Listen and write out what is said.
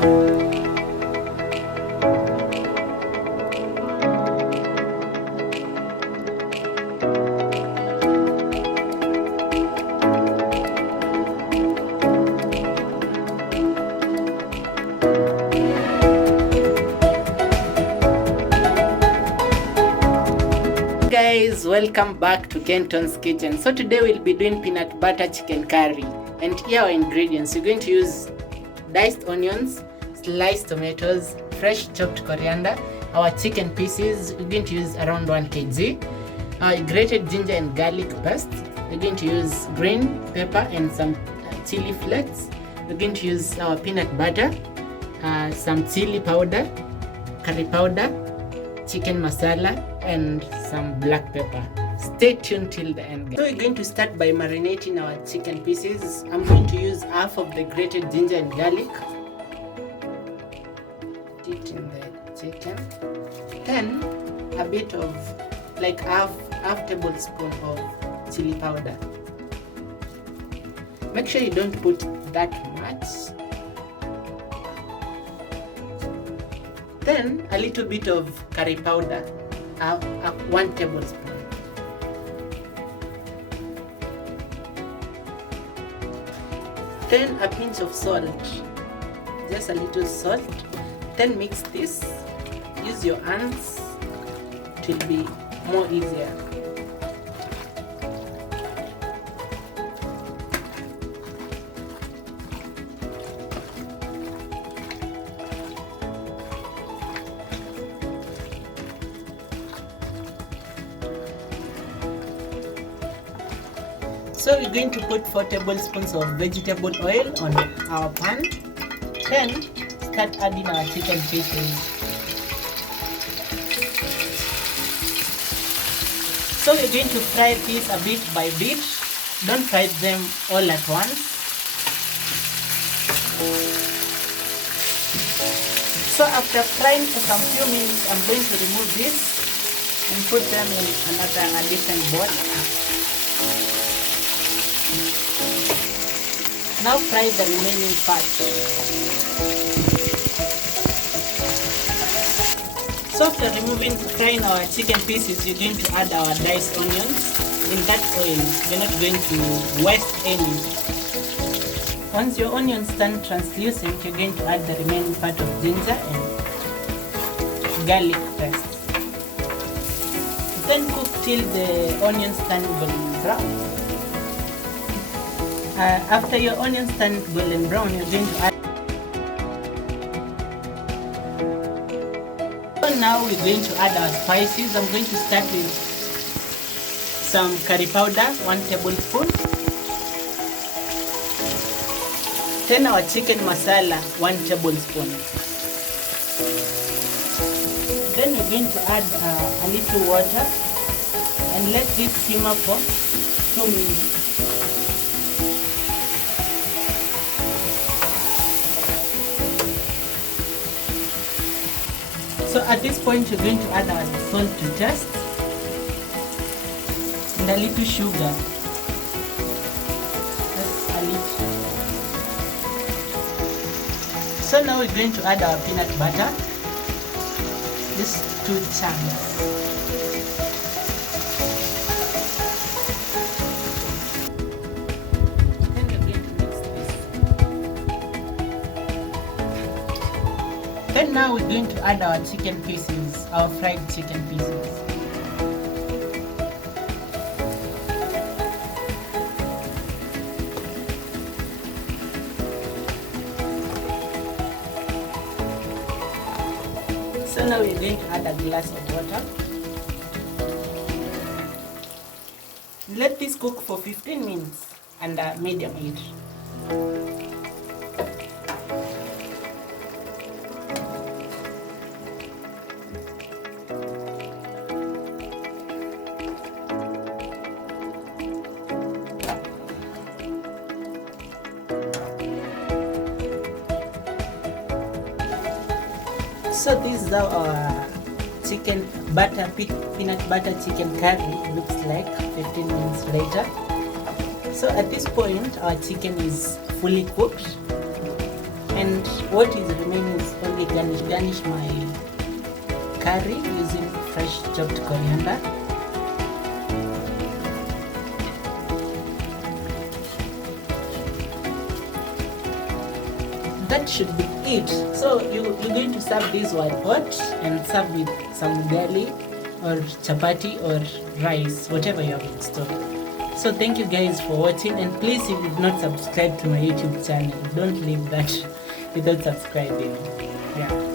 Guys, welcome back to Kenton's kitchen. So today we'll be doing peanut butter chicken curry, and here are our ingredients. You're going to use diced onions, sliced tomatoes, fresh chopped coriander, our chicken pieces. We're going to use around 1 kg, grated ginger and garlic paste. We're going to use green pepper and some chili flakes. We're going to use our peanut butter, some chili powder, curry powder, chicken masala, and some black pepper. Stay tuned till the end. So we're going to start by marinating our chicken pieces. I'm going to use half of the grated ginger and garlic. Put it in the chicken. Then a bit of like half tablespoon of chili powder. Make sure you don't put that much. Then a little bit of curry powder, 1 tablespoon. Then a pinch of salt, just a little salt. Then mix this. Use your hands, it will be more easier. So we're going to put 4 tablespoons of vegetable oil on our pan. Then start adding our chicken pieces. So we're going to fry these a bit by bit. Don't fry them all at once. So after frying for some few minutes, I'm going to remove this and put them in a different bowl. Now fry the remaining part. So after frying our chicken pieces, you're going to add our diced onions in that oil. We're not going to waste any. Once your onions turn translucent, you're going to add the remaining part of ginger and garlic paste. Then cook till the onions turn golden brown. After your onions turn golden brown, you're going to add. So now we're going to add our spices. I'm going to start with some curry powder, 1 tablespoon. Then our chicken masala, 1 tablespoon. Then we're going to add a little water and let this simmer for 2 minutes. So at this point, you're going to add our salt to taste and a little sugar. Just a little. So now we're going to add our peanut butter. Just 2 chunks. Then we're going to mix this. Then now we're going to add our chicken pieces, our fried chicken pieces. So now we're going to add a glass of water. Let this cook for 15 minutes under medium heat. So this is how our peanut butter chicken curry looks like 15 minutes later. So at this point our chicken is fully cooked, and what is remaining is only garnish my curry using fresh chopped coriander. That should be it. So you're going to serve this one hot and serve with some ugali or chapati or rice, whatever you have in store. So thank you guys for watching, and please, if you've not subscribed to my YouTube channel, don't leave that without subscribing. Yeah.